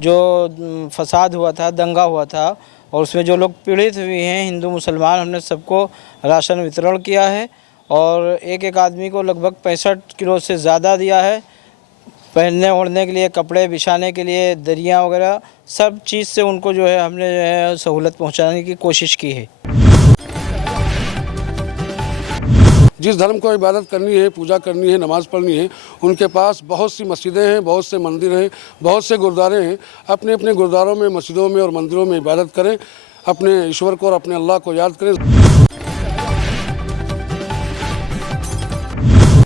जो फसाद हुआ था, दंगा हुआ था और उसमें जो लोग पीड़ित हुए हैं हिंदू मुसलमान, हमने सबको राशन वितरण किया है और एक एक आदमी को लगभग 65 किलो से ज़्यादा दिया है। पहनने ओढ़ने के लिए, कपड़े बिछाने के लिए, दरिया वगैरह सब चीज़ से उनको जो है हमने जो है सहूलत पहुंचाने की कोशिश की है। जिस धर्म को इबादत करनी है, पूजा करनी है, नमाज़ पढ़नी है, उनके पास बहुत सी मस्जिदें हैं, बहुत से मंदिर हैं, बहुत से गुरुद्वारे हैं। अपने अपने गुरुद्वारों में, मस्जिदों में और मंदिरों में इबादत करें, अपने ईश्वर को और अपने अल्लाह को याद करें।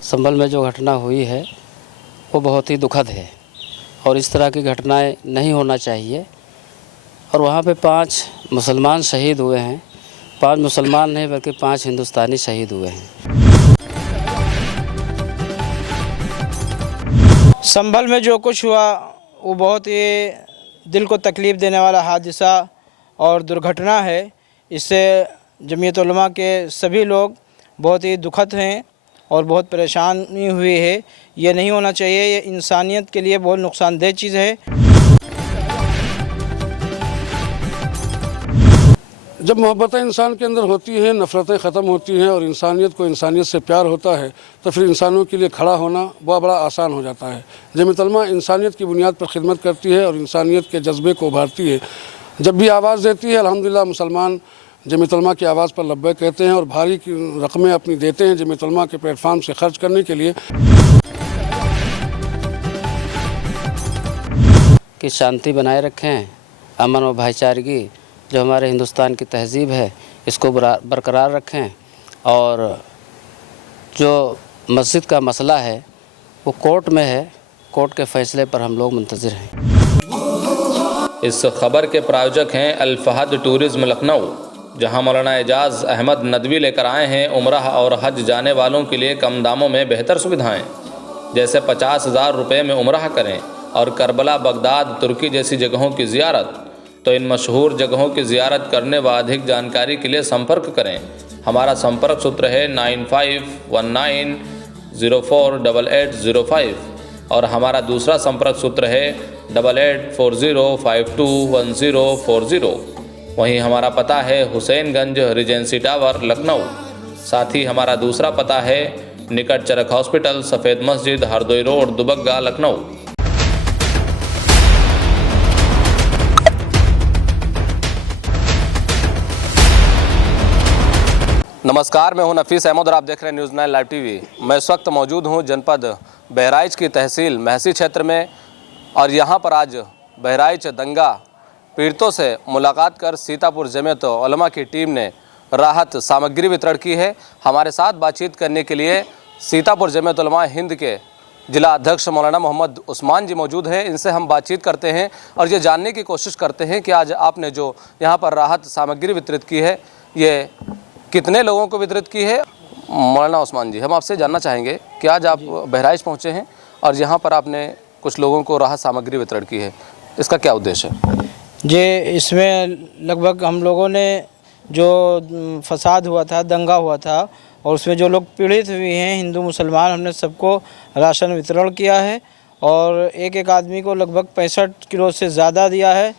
संभल में जो घटना हुई है वो बहुत ही दुखद है और इस तरह की घटनाएं नहीं होना चाहिए। और वहाँ पे 5 मुसलमान शहीद हुए हैं। 5 मुसलमान नहीं बल्कि 5 हिंदुस्तानी शहीद हुए हैं। संभल में जो कुछ हुआ वो बहुत ही दिल को तकलीफ़ देने वाला हादसा और दुर्घटना है। इससे जमीयत उलमा के सभी लोग बहुत ही दुखद हैं और बहुत परेशानी हुई है। ये नहीं होना चाहिए, ये इंसानियत के लिए बहुत नुकसानदेह चीज़ है। जब मोहब्बतें इंसान के अंदर होती हैं, नफ़रतें ख़त्म होती हैं और इंसानियत को इंसानियत से प्यार होता है, तो फिर इंसानों के लिए खड़ा होना वह बड़ा आसान हो जाता है। जमीयत उलमा इंसानियत की बुनियाद पर खिदमत करती है और इंसानियत के जज्बे को उभारती है। जब भी आवाज़ देती है, अल्हम्दुलिल्लाह मुसलमान जमीयत उलमा की आवाज़ पर लब्बैक कहते हैं और भारी रकमें अपनी देते हैं जमीयत उलमा के प्लेटफार्म से खर्च करने के लिए। कि शांति बनाए रखें, अमन और भाईचारगी जो हमारे हिंदुस्तान की तहज़ीब है इसको बरकरार रखें और जो मस्जिद का मसला है वो कोर्ट में है, कोर्ट के फ़ैसले पर हम लोग मुंतज़िर हैं। इस खबर के प्रायोजक हैं अल फहद टूरिज़्म लखनऊ, जहां मौलाना एजाज़ अहमद नदवी लेकर आए हैं उम्रह और हज जाने वालों के लिए कम दामों में बेहतर सुविधाएं, जैसे 50,000 रुपये में उम्रह करें और करबला, बगदाद, तुर्की जैसी जगहों की ज़ियारत। तो इन मशहूर जगहों की ज़ियारत करने व अधिक जानकारी के लिए संपर्क करें। हमारा संपर्क सूत्र है 9519048805 और हमारा दूसरा संपर्क सूत्र है 8840521040। वहीं हमारा पता है हुसैनगंज रीजेंसी टावर लखनऊ। साथ ही हमारा दूसरा पता है निकट चरक हॉस्पिटल, सफ़ेद मस्जिद, हरदोई रोड, दुबग्गा, लखनऊ। नमस्कार, मैं हूं नफीस अहमद और आप देख रहे हैं न्यूज़ 9 लाइव टीवी। मैं इस वक्त मौजूद हूं जनपद बहराइच की तहसील महसी क्षेत्र में और यहां पर आज बहराइच दंगा पीड़ितों से मुलाकात कर सीतापुर जमीयत उलमा की टीम ने राहत सामग्री वितरण की है। हमारे साथ बातचीत करने के लिए सीतापुर जमीयत उलमा हिंद के जिला अध्यक्ष मौलाना मोहम्मद उस्मान जी मौजूद हैं। इनसे हम बातचीत करते हैं और ये जानने की कोशिश करते हैं कि आज आपने जो यहाँ पर राहत सामग्री वितरित की है ये कितने लोगों को वितरित की है। मौलाना उस्मान जी, हम आपसे जानना चाहेंगे कि आज आप बहराइच पहुँचे हैं और यहाँ पर आपने कुछ लोगों को राहत सामग्री वितरण की है, इसका क्या उद्देश्य है? जी, इसमें लगभग हम लोगों ने जो फसाद हुआ था, दंगा हुआ था और उसमें जो लोग पीड़ित हुए हैं हिंदू मुसलमान, हमने सबको राशन वितरण किया है और एक एक आदमी को लगभग 65 किलो से ज़्यादा दिया है।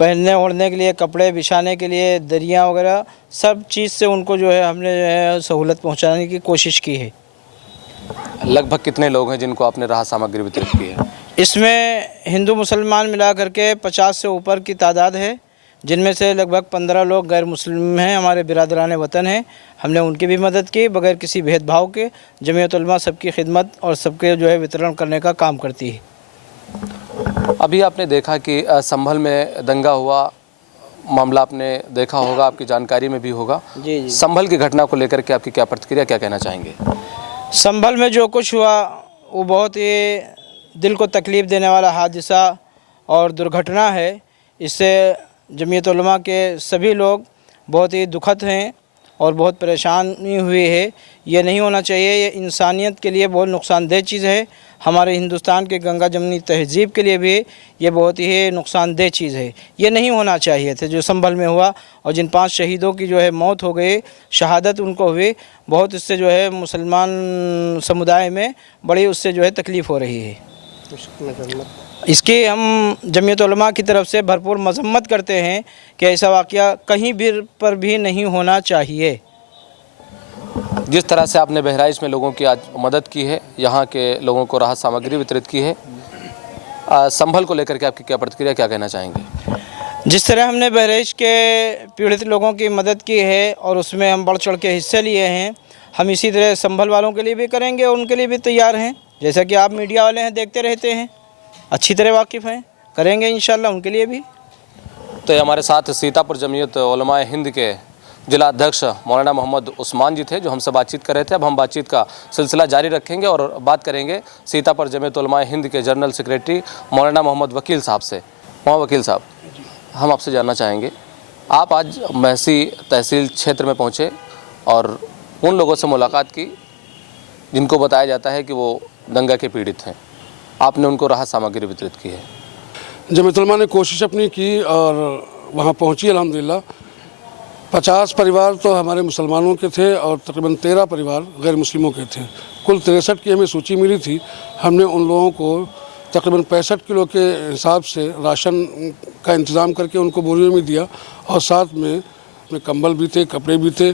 पहनने ओढ़ने के लिए, कपड़े बिछाने के लिए, दरिया वगैरह सब चीज़ से उनको जो है हमने जो है सहूलत पहुंचाने की कोशिश की है। लगभग कितने लोग हैं जिनको आपने राहत सामग्री वितरित की है? इसमें हिंदू मुसलमान मिला करके 50 से ऊपर की तादाद है, जिनमें से लगभग 15 लोग गैर मुस्लिम हैं, हमारे बिरादरान वतन हैं। हमने उनकी भी मदद की बगैर किसी भेदभाव के। जमीयत उलमा सबकी खिदमत और सबके जो है वितरण करने का काम करती है। अभी आपने देखा कि संभल में दंगा हुआ मामला आपने देखा होगा, आपकी जानकारी में भी होगा। जी। संभल की घटना को लेकर के आपकी क्या प्रतिक्रिया, क्या कहना चाहेंगे? संभल में जो कुछ हुआ वो बहुत ही दिल को तकलीफ़ देने वाला हादसा और दुर्घटना है। इससे जमीयत उलमा के सभी लोग बहुत ही दुखद हैं और बहुत परेशानी हुई है। ये नहीं होना चाहिए, ये इंसानियत के लिए बहुत नुकसानदेह चीज़ है। हमारे हिंदुस्तान के गंगा जमनी तहज़ीब के लिए भी ये बहुत ही नुकसानदेह चीज़ है। ये नहीं होना चाहिए थे जो संभल में हुआ और जिन 5 शहीदों की जो है मौत हो गई, शहादत उनको हुई, बहुत इससे जो है मुसलमान समुदाय में बड़ी उससे जो है तकलीफ़ हो रही है। इसकी हम जमीयत उलमा की तरफ से भरपूर मजम्मत करते हैं कि ऐसा वाक़या कहीं भी पर भी नहीं होना चाहिए। जिस तरह से आपने बहराइच में लोगों की आज मदद की है, यहाँ के लोगों को राहत सामग्री वितरित की है, संभल को लेकर के आपकी क्या प्रतिक्रिया, क्या कहना चाहेंगे? जिस तरह हमने बहराइच के पीड़ित लोगों की मदद की है और उसमें हम बढ़ चढ़ के हिस्से लिए हैं, हम इसी तरह संभल वालों के लिए भी करेंगे और उनके लिए भी तैयार हैं। जैसा कि आप मीडिया वाले हैं, देखते रहते हैं, अच्छी तरह वाकिफ़ हैं, करेंगे इंशाल्लाह उनके लिए भी। तो ये हमारे साथ सीतापुर जमीयत उलमा हिंद के जिला अध्यक्ष मौलाना मोहम्मद उस्मान जी थे, जो हमसे बातचीत कर रहे थे। अब हम बातचीत का सिलसिला जारी रखेंगे और बात करेंगे सीतापुर जमीयत उलमा हिंद के जनरल सेक्रेटरी मौलाना मोहम्मद वकील साहब से। मोहम्मद वकील साहब, हम आपसे जानना चाहेंगे, आप आज महसी तहसील क्षेत्र में पहुँचे और उन लोगों से मुलाकात की जिनको बताया जाता है कि वो दंगा के पीड़ित हैं, आपने उनको राहत सामग्री वितरित की है। जमीयत उलमा ने कोशिश अपनी की और वहाँ पहुँची। अल्हम्दुलिल्लाह 50 परिवार तो हमारे मुसलमानों के थे और तकरीबन 13 परिवार गैर मुस्लिमों के थे। कुल 63 की हमें सूची मिली थी। हमने उन लोगों को तकरीबन 65 किलो के हिसाब से राशन का इंतज़ाम करके उनको बोरियों में दिया और साथ में कंबल भी थे, कपड़े भी थे,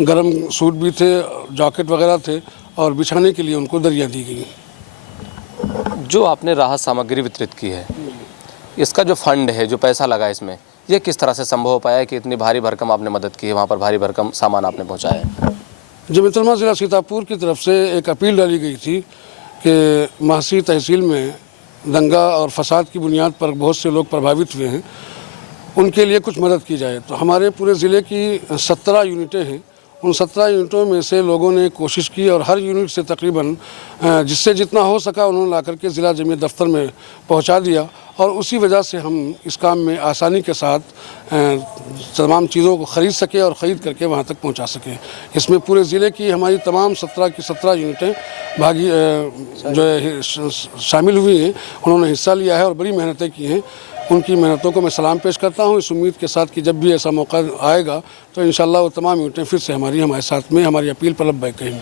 गर्म सूट भी थे, जैकेट वगैरह थे और बिछाने के लिए उनको दरियाँ दी गई। जो आपने राहत सामग्री वितरित की है, इसका जो फंड है, जो पैसा लगा इसमें, ये किस तरह से संभव हो पाया है कि इतनी भारी भरकम आपने मदद की है, वहाँ पर भारी भरकम सामान आपने पहुँचाया है? जमीयत उलमा ज़िला सीतापुर की तरफ से एक अपील डाली गई थी कि महसी तहसील में दंगा और फसाद की बुनियाद पर बहुत से लोग प्रभावित हुए हैं, उनके लिए कुछ मदद की जाए। तो हमारे पूरे ज़िले की 17 यूनिटें हैं। उन 17 यूनिटों में से लोगों ने कोशिश की और हर यूनिट से तकरीबन जिससे जितना हो सका उन्होंने ला करके ज़िला जमीयत दफ्तर में पहुंचा दिया और उसी वजह से हम इस काम में आसानी के साथ तमाम चीज़ों को ख़रीद सके और ख़रीद करके वहां तक पहुंचा सके। इसमें पूरे ज़िले की हमारी तमाम 17 की 17 यूनिटें जो है शामिल हुई हैं, उन्होंने हिस्सा लिया है और बड़ी मेहनतें की हैं। उनकी मेहनतों को मैं सलाम पेश करता हूँ, इस उम्मीद के साथ कि जब भी ऐसा मौका आएगा तो इंशाल्लाह वो तमाम यूनिटें फिर से हमारे साथ में हमारी अपील पर लब्बैक कहेंगी।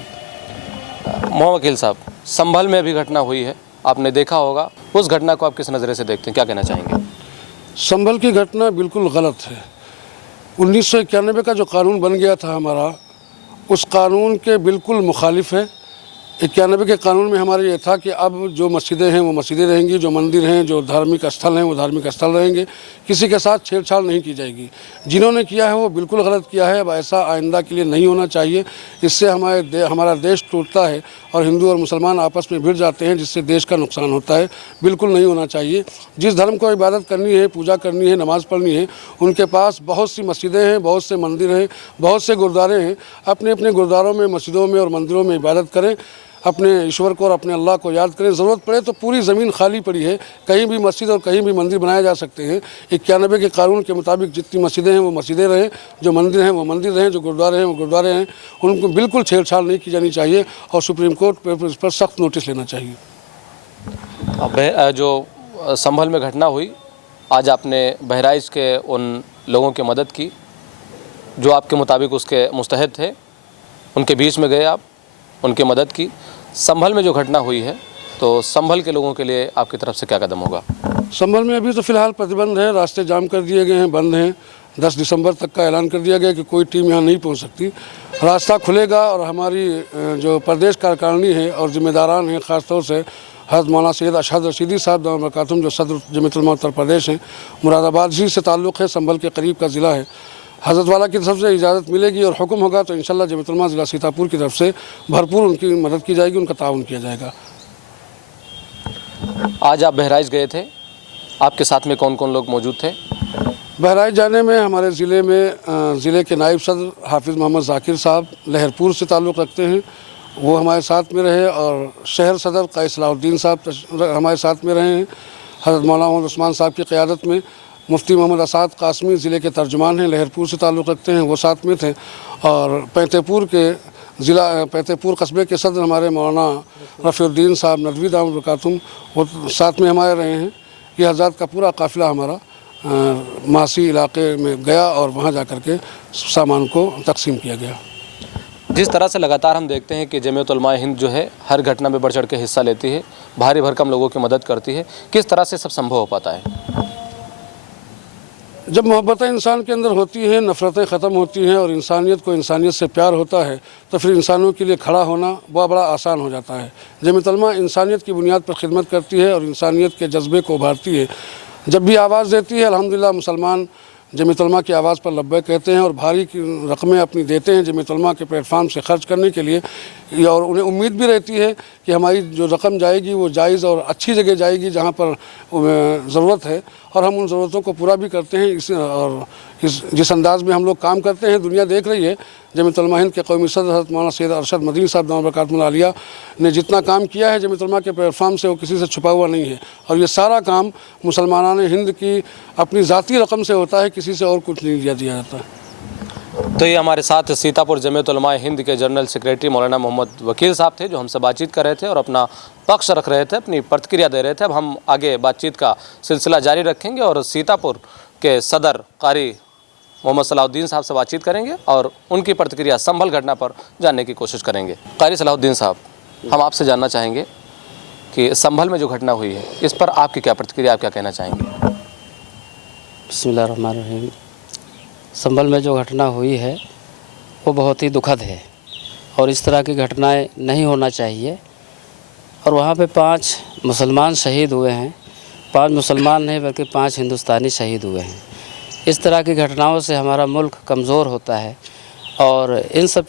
मोहम्मद वकील साहब, संभल में अभी घटना हुई है, आपने देखा होगा, उस घटना को आप किस नज़रे से देखते हैं, क्या कहना चाहेंगे? संभल की घटना बिल्कुल गलत है। 1991 का जो कानून बन गया था हमारा, उस कानून के बिल्कुल मुखालिफ है। 91 के कानून में हमारा ये था कि अब जो मस्जिदें हैं वो मस्जिदें रहेंगी, जो मंदिर हैं, जो धार्मिक स्थल हैं वो धार्मिक स्थल रहेंगे, किसी के साथ छेड़छाड़ नहीं की जाएगी। जिन्होंने किया है वो बिल्कुल गलत किया है। अब ऐसा आइंदा के लिए नहीं होना चाहिए। इससे हमारा देश टूटता है और हिंदू और मुसलमान आपस में भिड़ जाते हैं, जिससे देश का नुकसान होता है। बिल्कुल नहीं होना चाहिए। जिस धर्म को इबादत करनी है, पूजा करनी है, नमाज़ पढ़नी है, उनके पास बहुत सी मस्जिदें हैं, बहुत से मंदिर हैं, बहुत से गुरुद्वारे हैं। अपने अपने गुरुद्वारों में, मस्जिदों में और मंदिरों में इबादत करें, अपने ईश्वर को और अपने अल्लाह को याद करें। ज़रूरत पड़े तो पूरी ज़मीन खाली पड़ी है, कहीं भी मस्जिद और कहीं भी मंदिर बनाए जा सकते हैं। 91 के कानून के मुताबिक जितनी मस्जिदें हैं वो मस्जिदें रहें, जो मंदिर हैं वो मंदिर रहें, जो गुरुद्वारे हैं वो गुरुद्वारे हैं। उनको बिल्कुल छेड़छाड़ नहीं की जानी चाहिए और सुप्रीम कोर्ट पर सख्त नोटिस लेना चाहिए। अब जो संभल में घटना हुई, आज आपने बहराइच के उन लोगों की मदद की जो आपके मुताबिक उसके मुस्तहद थे, उनके बीच में गए आप, उनकी मदद की। संभल में जो घटना हुई है, तो संभल के लोगों के लिए आपकी तरफ से क्या कदम होगा? संभल में अभी तो फ़िलहाल प्रतिबंध है, रास्ते जाम कर दिए गए हैं, बंद हैं। 10 दिसंबर तक का ऐलान कर दिया गया कि कोई टीम यहाँ नहीं पहुँच सकती। रास्ता खुलेगा और हमारी जो प्रदेश कार्यकारिणी है और ज़िम्मेदारान हैं, ख़ासतौर से हज़रत मौलाना सैयद अशहद रशीदी साहब दामद बरकातुहूम, जो सदर जमीयत उलमा उत्तर प्रदेश हैं, मुरादाबाद ही से ताल्लुक़ है, संभल के करीब का ज़िला है। हज़रत वाला की तरफ से इजाज़त मिलेगी और हुक्म होगा तो इंशाल्लाह जमीयत उलमा ज़िला सीतापुर की तरफ से भरपूर उनकी मदद की जाएगी, उनका ताउन किया जाएगा। आज आप बहराइच गए थे, आपके साथ में कौन कौन लोग मौजूद थे? बहराइच जाने में हमारे ज़िले में ज़िले के नायब सदर हाफिज़ मोहम्मद ज़ाकिर साहब लहरपुर से ताल्लुक़ रखते हैं, वो हमारे साथ में रहे और शहर सदर क़ायस सलाहुद्दीन साहब हमारे साथ में रहे हैं। हज़रत मौलाना मोहम्मद उस्मान साहब की क़यादत में मुफ्ती मोहम्मद असाद कासमी ज़िले के तर्जुमान हैं, लहरपुर से ताल्लुक़ रखते हैं, वो साथ में थे। और पैंतेपुर कस्बे के सदर हमारे मौलाना रफ़ीउद्दीन साहब नदवी दामद बरकातुहूम, वो साथ में हमारे रहे हैं। ये हज़रत का पूरा काफ़िला हमारा महसी इलाके में गया और वहाँ जा कर के सामान को तकसीम किया गया। जिस तरह से लगातार हम देखते हैं कि जमीयत उलमा हिंद जो है हर घटना में बढ़ चढ़ के हिस्सा लेती है, भारी भरकम लोगों की मदद करती है, किस तरह से सब संभव हो पाता है? जब मोहब्बतें इंसान के अंदर होती हैं, नफ़रतें ख़त्म होती हैं और इंसानियत को इंसानियत से प्यार होता है, तो फिर इंसानों के लिए खड़ा होना वह बड़ा आसान हो जाता है। जमीयत उलमा इंसानियत की बुनियाद पर खिदमत करती है और इंसानियत के जज्बे को उभारती है। जब भी आवाज़ देती है, अल्हम्दुलिल्लाह मुसलमान जमीयत उलमा की आवाज़ पर लब्बैक कहते हैं और भारी रकमें अपनी देते हैं जमीयत उलमा के प्लेटफार्म से खर्च करने के लिए, और उन्हें उम्मीद भी रहती है कि हमारी जो रकम जाएगी वो जायज़ और अच्छी जगह जाएगी जहाँ पर ज़रूरत है, और हम उन ज़रूरतों को पूरा भी करते हैं। जिस अंदाज़ में हम लोग काम करते हैं दुनिया देख रही है। जमीयत उलमा हिंद के कौमी सदर हज़रत मौलाना सैयद अरशद मदनी साहब दामद बरकातुहुल आलिया ने जितना काम किया है जमीयत उलमा के प्लेटफार्म से, वो किसी से छुपा हुआ नहीं है, और ये सारा काम मुसलमानान हिंद की अपनी ज़ाती रकम से होता है, किसी से और कुछ नहीं दिया जाता है। तो ये हमारे साथ सीतापुर जमीयत उलमा हिंद के जनरल सेक्रेटरी मौलाना मोहम्मद वकील साहब थे, जो हमसे बातचीत कर रहे थे और अपना पक्ष रख रहे थे, अपनी प्रतिक्रिया दे रहे थे। अब हम आगे बातचीत का सिलसिला जारी रखेंगे और सीतापुर के सदर कारी मोहम्मद सलाहुद्दीन साहब से बातचीत करेंगे और उनकी प्रतिक्रिया संभल घटना पर जानने की कोशिश करेंगे। कारी सलाहुद्दीन साहब, हम आपसे जानना चाहेंगे कि संभल में जो घटना हुई है इस पर आपकी क्या प्रतिक्रिया, आप क्या कहना चाहेंगे? बिस्मिल्लाहिर्रहमानिर्रहीम। संभल में जो घटना हुई है वो बहुत ही दुखद है और इस तरह की घटनाएं नहीं होना चाहिए। और वहाँ पे 5 मुसलमान शहीद हुए हैं, 5 मुसलमान नहीं बल्कि 5 हिंदुस्तानी शहीद हुए हैं। इस तरह की घटनाओं से हमारा मुल्क कमज़ोर होता है और इन सब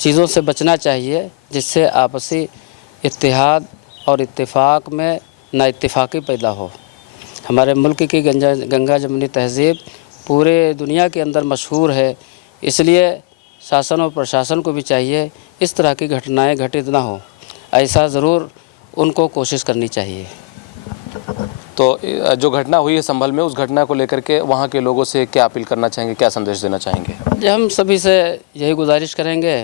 चीज़ों से बचना चाहिए जिससे आपसी इत्तेहाद और इत्तेफाक में नाइत्तेफाकी पैदा हो। हमारे मुल्क की गंगा जमुनी तहज़ीब पूरे दुनिया के अंदर मशहूर है, इसलिए शासन और प्रशासन को भी चाहिए इस तरह की घटनाएं घटित ना हो, ऐसा ज़रूर उनको कोशिश करनी चाहिए। तो जो घटना हुई है संभल में, उस घटना को लेकर के वहाँ के लोगों से क्या अपील करना चाहेंगे, क्या संदेश देना चाहेंगे? हम सभी से यही गुजारिश करेंगे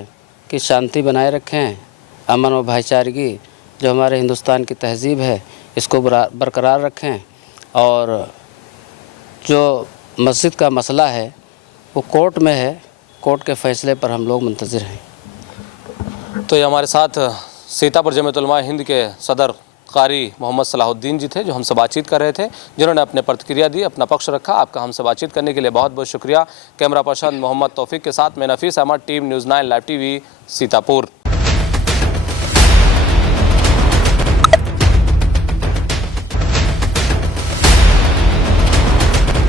कि शांति बनाए रखें, अमन और भाईचारगी जो हमारे हिंदुस्तान की तहज़ीब है इसको बरकरार रखें, और जो मस्जिद का मसला है वो कोर्ट में है, कोर्ट के फ़ैसले पर हम लोग मुंतज़िर हैं। तो ये हमारे साथ सीतापुर जमीयत उलमा हिंद के सदर कारी मोहम्मद सलाहुद्दीन जी थे, जो हमसे बातचीत कर रहे थे, जिन्होंने अपने प्रतिक्रिया दी, अपना पक्ष रखा। आपका हमसे बातचीत करने के लिए बहुत बहुत शुक्रिया। कैमरा पर्सन मोहम्मद तौफीक के साथ मैं Nafees Ahmad, team news 9 live TV, Sitapur.